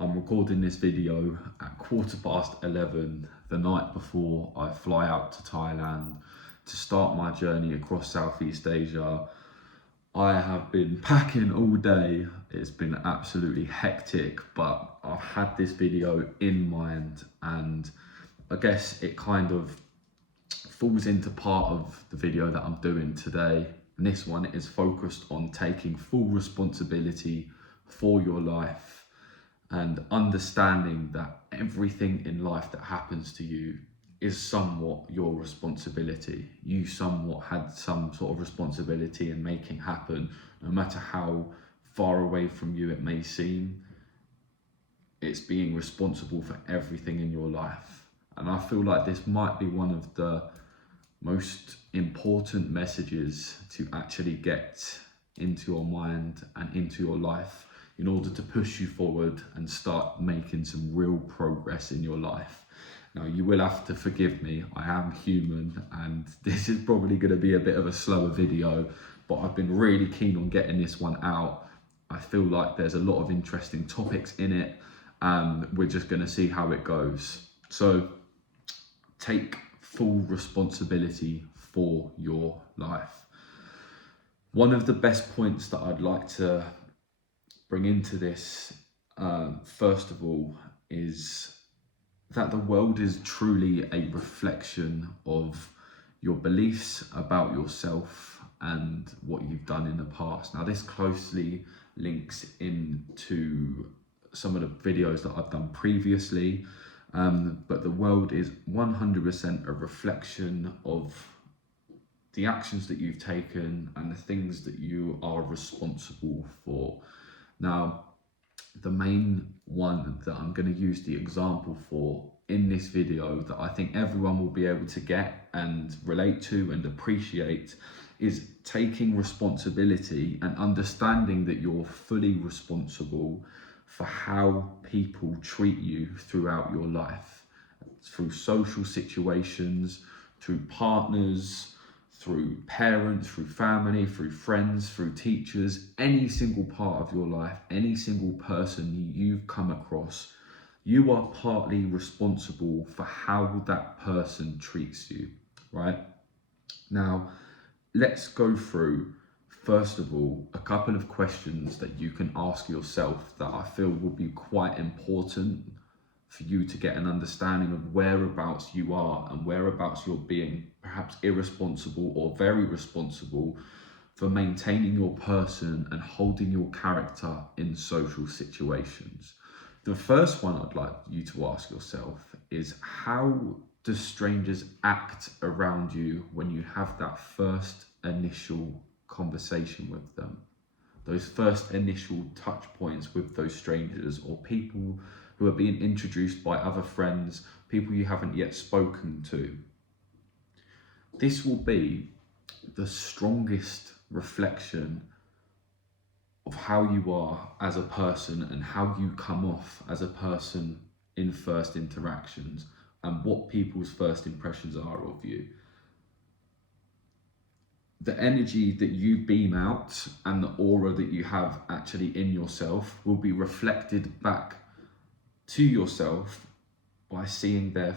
I'm recording this video at 11:15 the night before I fly out to Thailand to start my journey across Southeast Asia. I have been packing all day. It's been absolutely hectic, but I've had this video in mind, and I guess it kind of falls into part of the video that I'm doing today. And this one is focused on taking full responsibility for your life and understanding that everything in life that happens to you is somewhat your responsibility. You somewhat had some sort of responsibility in making happen, no matter how far away from you it may seem. It's being responsible for everything in your life. And I feel like this might be one of the most important messages to actually get into your mind and into your life in order to push you forward and start making some real progress in your life. Now, you will have to forgive me, I am human, and this is probably going to be a bit of a slower video, but I've been really keen on getting this one out. I feel like there's a lot of interesting topics in it, and we're just going to see how it goes. So, take full responsibility for your life. One of the best points that I'd like to bring into this, first of all, is that the world is truly a reflection of your beliefs about yourself and what you've done in the past. Now, this closely links into some of the videos that I've done previously, but the world is 100% a reflection of the actions that you've taken and the things that you are responsible for. Now, the main one that I'm going to use the example for in this video that I think everyone will be able to get and relate to and appreciate is taking responsibility and understanding that you're fully responsible for how people treat you throughout your life, through social situations, through partners, through parents, through family, through friends, through teachers, any single part of your life, any single person you've come across, you are partly responsible for how that person treats you, right? Now, let's go through, first of all, a couple of questions that you can ask yourself that I feel will be quite important for you to get an understanding of whereabouts you are and whereabouts you're being perhaps irresponsible or very responsible for maintaining your person and holding your character in social situations. The first one I'd like you to ask yourself is, how do strangers act around you when you have that first initial conversation with them? Those first initial touch points with those strangers or people who are being introduced by other friends, people you haven't yet spoken to. This will be the strongest reflection of how you are as a person and how you come off as a person in first interactions and what people's first impressions are of you. The energy that you beam out and the aura that you have actually in yourself will be reflected back to yourself by seeing their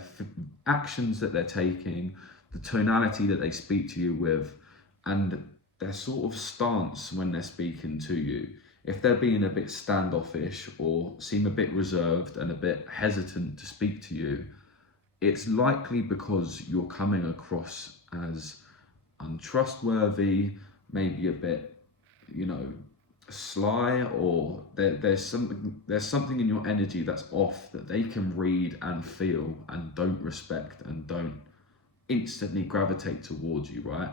actions that they're taking, the tonality that they speak to you with, and their sort of stance when they're speaking to you. If they're being a bit standoffish or seem a bit reserved and a bit hesitant to speak to you, it's likely because you're coming across as untrustworthy, maybe a bit, sly, or there's something in your energy that's off that they can read and feel and don't respect and don't instantly gravitate towards you, right?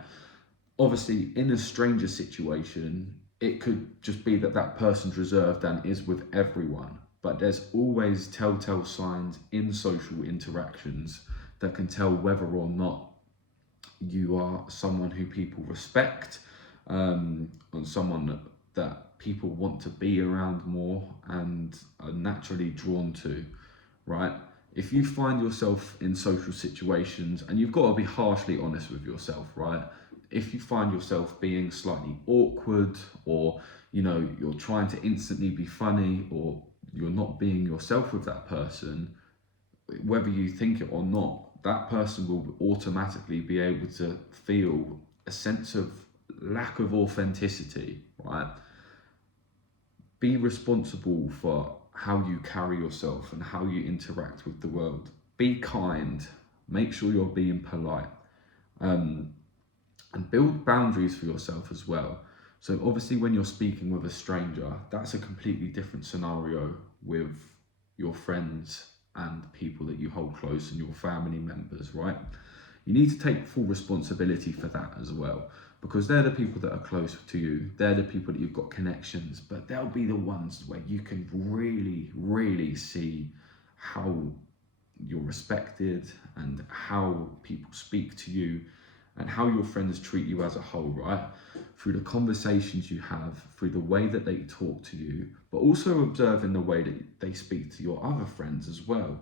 Obviously, in a stranger situation, it could just be that that person's reserved and is with everyone, but there's always telltale signs in social interactions that can tell whether or not you are someone who people respect, and someone that people want to be around more and are naturally drawn to, right? If you find yourself in social situations, and you've got to be harshly honest with yourself, right? If you find yourself being slightly awkward, or you're trying to instantly be funny, or you're not being yourself with that person, whether you think it or not, that person will automatically be able to feel a sense of lack of authenticity, right? Be responsible for how you carry yourself and how you interact with the world. Be kind, make sure you're being polite, and build boundaries for yourself as well. So obviously when you're speaking with a stranger, that's a completely different scenario with your friends and people that you hold close and your family members, right? You need to take full responsibility for that as well, because they're the people that are close to you. They're the people that you've got connections, but they'll be the ones where you can really, really see how you're respected and how people speak to you and how your friends treat you as a whole, right? Through the conversations you have, through the way that they talk to you, but also observing the way that they speak to your other friends as well.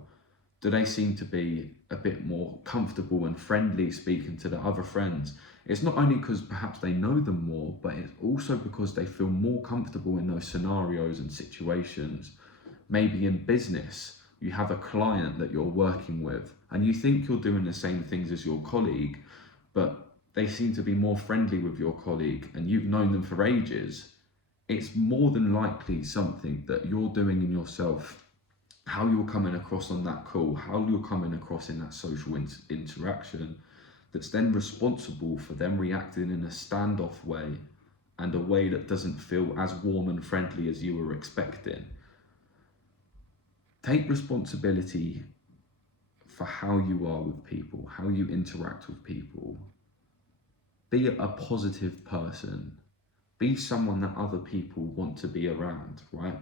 Do they seem to be a bit more comfortable and friendly speaking to the other friends? It's not only because perhaps they know them more, but it's also because they feel more comfortable in those scenarios and situations. Maybe in business, you have a client that you're working with and you think you're doing the same things as your colleague, but they seem to be more friendly with your colleague and you've known them for ages. It's more than likely something that you're doing in yourself, how you're coming across on that call, how you're coming across in that social interaction, that's then responsible for them reacting in a standoff way and a way that doesn't feel as warm and friendly as you were expecting. Take responsibility for how you are with people, how you interact with people. Be a positive person. Be someone that other people want to be around, right?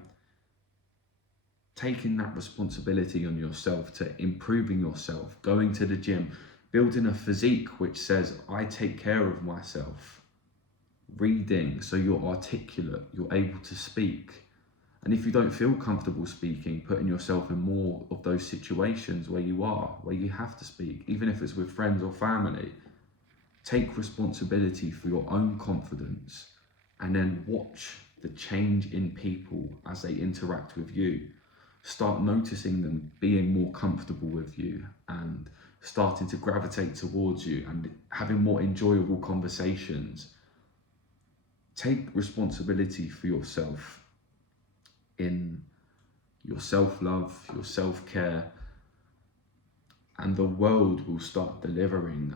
Taking that responsibility on yourself to improving yourself, going to the gym, building a physique which says, I take care of myself. Reading so you're articulate, you're able to speak. And if you don't feel comfortable speaking, putting yourself in more of those situations where you have to speak, even if it's with friends or family. Take responsibility for your own confidence and then watch the change in people as they interact with you. Start noticing them being more comfortable with you and starting to gravitate towards you and having more enjoyable conversations. Take responsibility for yourself in your self-love, your self-care, and the world will start delivering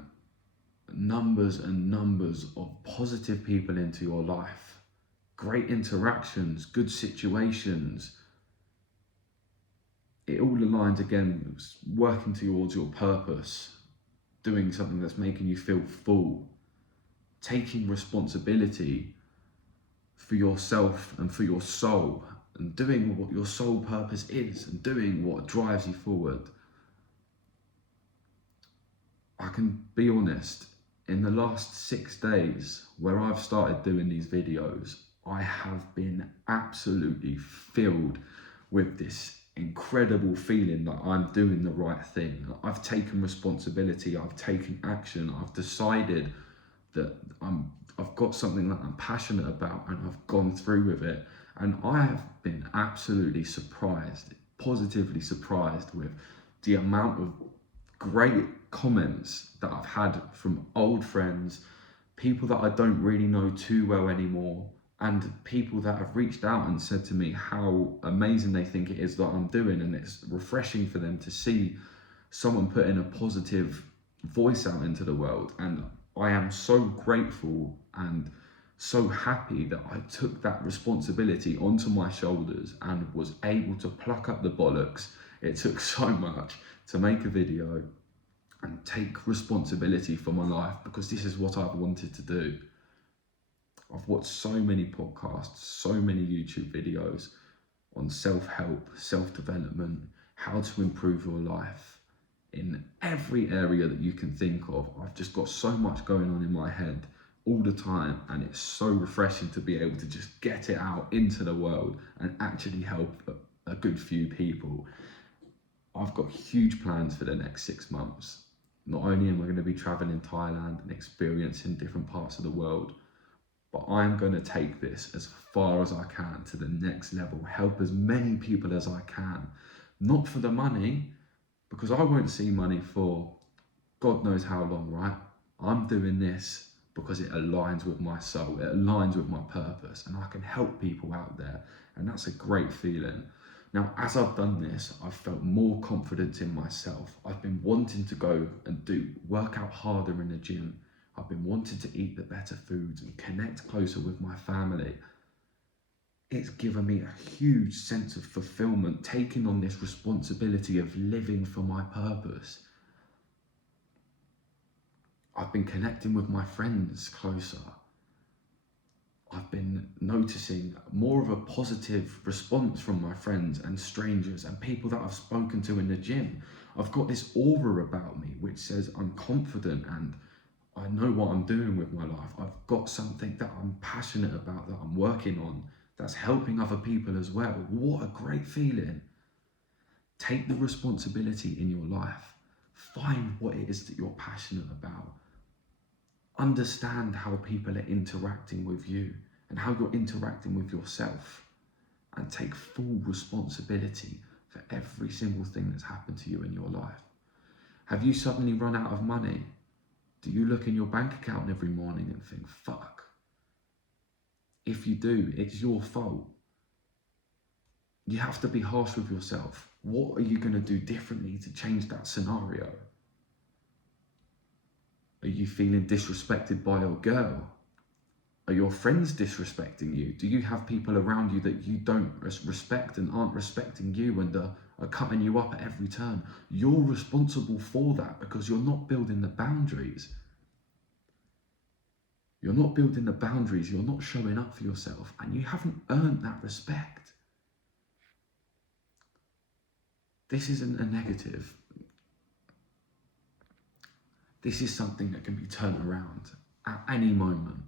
numbers and numbers of positive people into your life. Great interactions, good situations. It all aligns again, working towards your purpose, doing something that's making you feel full, taking responsibility for yourself and for your soul, and doing what your soul purpose is, and doing what drives you forward. I can be honest, in the last 6 days where I've started doing these videos, I have been absolutely filled with this incredible feeling that I'm doing the right thing. I've taken responsibility, I've taken action, I've decided that I've got something that I'm passionate about and I've gone through with it. And I have been absolutely surprised, positively surprised with the amount of great comments that I've had from old friends, people that I don't really know too well anymore, and people that have reached out and said to me how amazing they think it is that I'm doing, and it's refreshing for them to see someone putting a positive voice out into the world. And I am so grateful and so happy that I took that responsibility onto my shoulders and was able to pluck up the bollocks. It took so much to make a video and take responsibility for my life, because this is what I've wanted to do. I've watched so many podcasts, so many YouTube videos on self-help, self-development, how to improve your life in every area that you can think of. I've just got so much going on in my head all the time, and it's so refreshing to be able to just get it out into the world and actually help a good few people. I've got huge plans for the next 6 months. Not only am I going to be traveling Thailand and experiencing different parts of the world, but I'm going to take this as far as I can to the next level, help as many people as I can, not for the money, because I won't see money for God knows how long, right? I'm doing this because it aligns with my soul, it aligns with my purpose, and I can help people out there, and that's a great feeling. Now, as I've done this, I've felt more confidence in myself. I've been wanting to go and work out harder in the gym. I've been wanting to eat the better foods and connect closer with my family. It's given me a huge sense of fulfillment, taking on this responsibility of living for my purpose. I've been connecting with my friends closer. I've been noticing more of a positive response from my friends and strangers and people that I've spoken to in the gym. I've got this aura about me which says I'm confident and I know what I'm doing with my life. I've got something that I'm passionate about, that I'm working on, that's helping other people as well. What a great feeling. Take the responsibility in your life. Find what it is that you're passionate about. Understand how people are interacting with you and how you're interacting with yourself, and take full responsibility for every single thing that's happened to you in your life. Have you suddenly run out of money? Do you look in your bank account every morning and think, fuck? If you do, it's your fault. You have to be harsh with yourself. What are you going to do differently to change that scenario? Are you feeling disrespected by your girl? Are your friends disrespecting you? Do you have people around you that you don't respect and aren't respecting you and are cutting you up at every turn? You're responsible for that because you're not building the boundaries. You're not building the boundaries, you're not showing up for yourself, and you haven't earned that respect. This isn't a negative. This is something that can be turned around at any moment.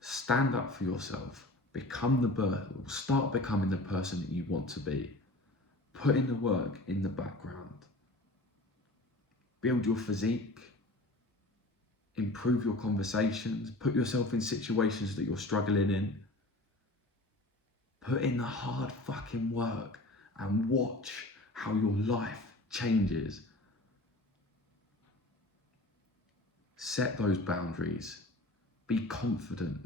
Stand up for yourself. Start becoming the person that you want to be. Put in the work in the background. Build your physique. Improve your conversations. Put yourself in situations that you're struggling in. Put in the hard fucking work and watch how your life changes. Set those boundaries. Be confident,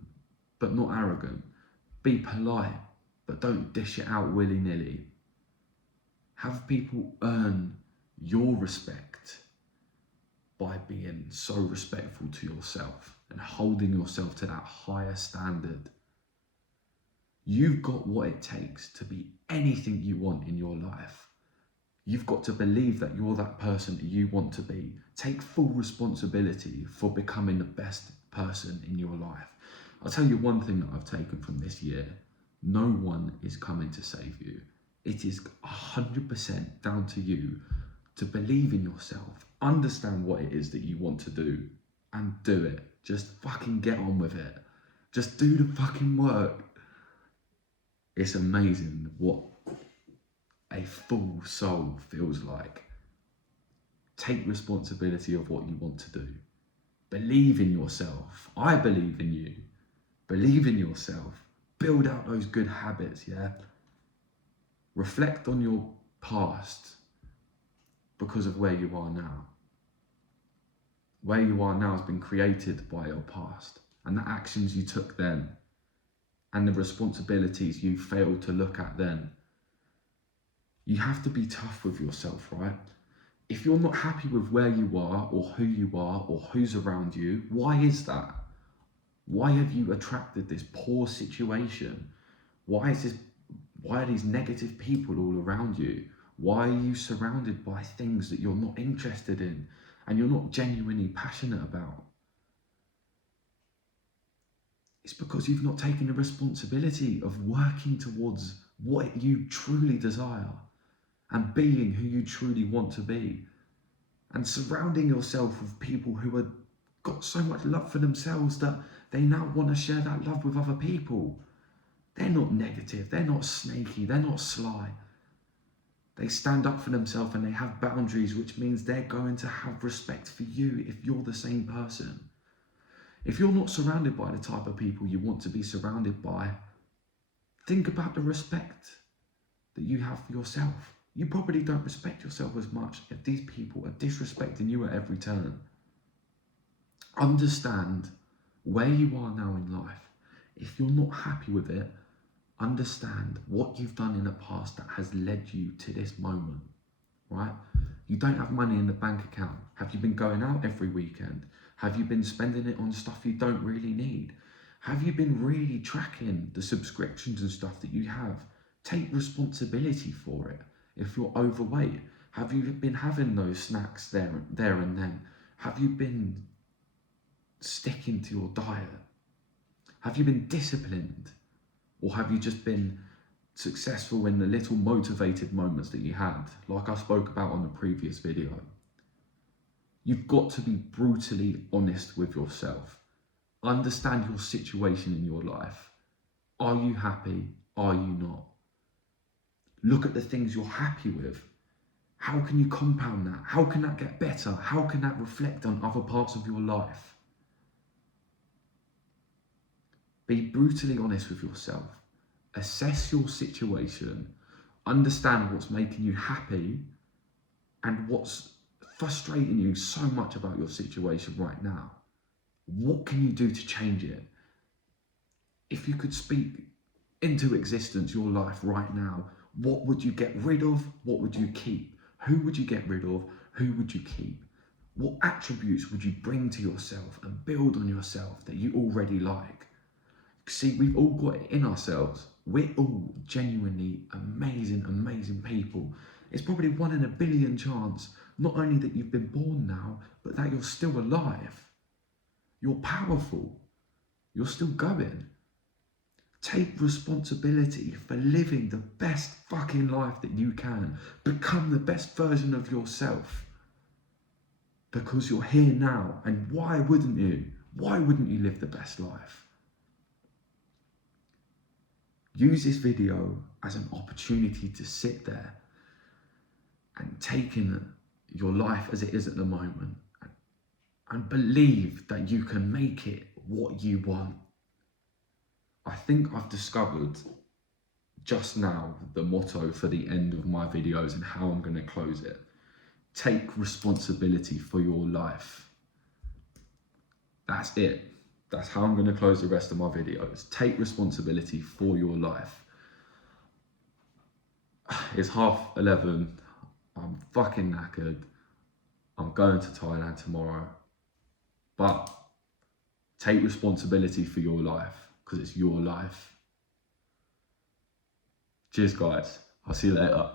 but not arrogant. Be polite, but don't dish it out willy-nilly. Have people earn your respect by being so respectful to yourself and holding yourself to that higher standard. You've got what it takes to be anything you want in your life. You've got to believe that you're that person that you want to be. Take full responsibility for becoming the best person in your life. I'll tell you one thing that I've taken from this year. No one is coming to save you. It is 100% down to you to believe in yourself, understand what it is that you want to do, and do it. Just fucking get on with it. Just do the fucking work. It's amazing what a full soul feels like. Take responsibility of what you want to do. Believe in yourself. I believe in you. Believe in yourself. Build out those good habits, yeah? Reflect on your past because of where you are now. Where you are now has been created by your past and the actions you took then and the responsibilities you failed to look at then. You have to be tough with yourself, right? If you're not happy with where you are or who's around you, why is that? Why have you attracted this poor situation? Why are these negative people all around you? Why are you surrounded by things that you're not interested in and you're not genuinely passionate about? It's because you've not taken the responsibility of working towards what you truly desire and being who you truly want to be, and surrounding yourself with people who have got so much love for themselves that they now want to share that love with other people. They're not negative, they're not snaky, they're not sly. They stand up for themselves and they have boundaries, which means they're going to have respect for you if you're the same person. If you're not surrounded by the type of people you want to be surrounded by, think about the respect that you have for yourself. You probably don't respect yourself as much if these people are disrespecting you at every turn. Understand where you are now in life. If you're not happy with it, understand what you've done in the past that has led you to this moment, right? You don't have money in the bank account. Have you been going out every weekend? Have you been spending it on stuff you don't really need? Have you been really tracking the subscriptions and stuff that you have? Take responsibility for it. If you're overweight, have you been having those snacks there and then? Have you been sticking to your diet? Have you been disciplined? Or have you just been successful in the little motivated moments that you had, like I spoke about on the previous video? You've got to be brutally honest with yourself. Understand your situation in your life. Are you happy? Are you not? Look at the things you're happy with. How can you compound that? How can that get better? How can that reflect on other parts of your life? Be brutally honest with yourself. Assess your situation. Understand what's making you happy and what's frustrating you so much about your situation right now. What can you do to change it? If you could speak into existence your life right now, what would you get rid of? What would you keep? Who would you get rid of? Who would you keep? What attributes would you bring to yourself and build on yourself that you already like? See, we've all got it in ourselves. We're all genuinely amazing, amazing people. It's probably 1 in a billion chance, not only that you've been born now, but that you're still alive. You're powerful. You're still going. Take responsibility for living the best fucking life that you can. Become the best version of yourself. Because you're here now, and why wouldn't you? Why wouldn't you live the best life? Use this video as an opportunity to sit there and take in your life as it is at the moment and believe that you can make it what you want. I think I've discovered just now the motto for the end of my videos and how I'm going to close it. Take responsibility for your life. That's it. That's how I'm going to close the rest of my videos. Take responsibility for your life. It's 11:30. I'm fucking knackered. I'm going to Thailand tomorrow. But take responsibility for your life, because it's your life. Cheers, guys. I'll see you later.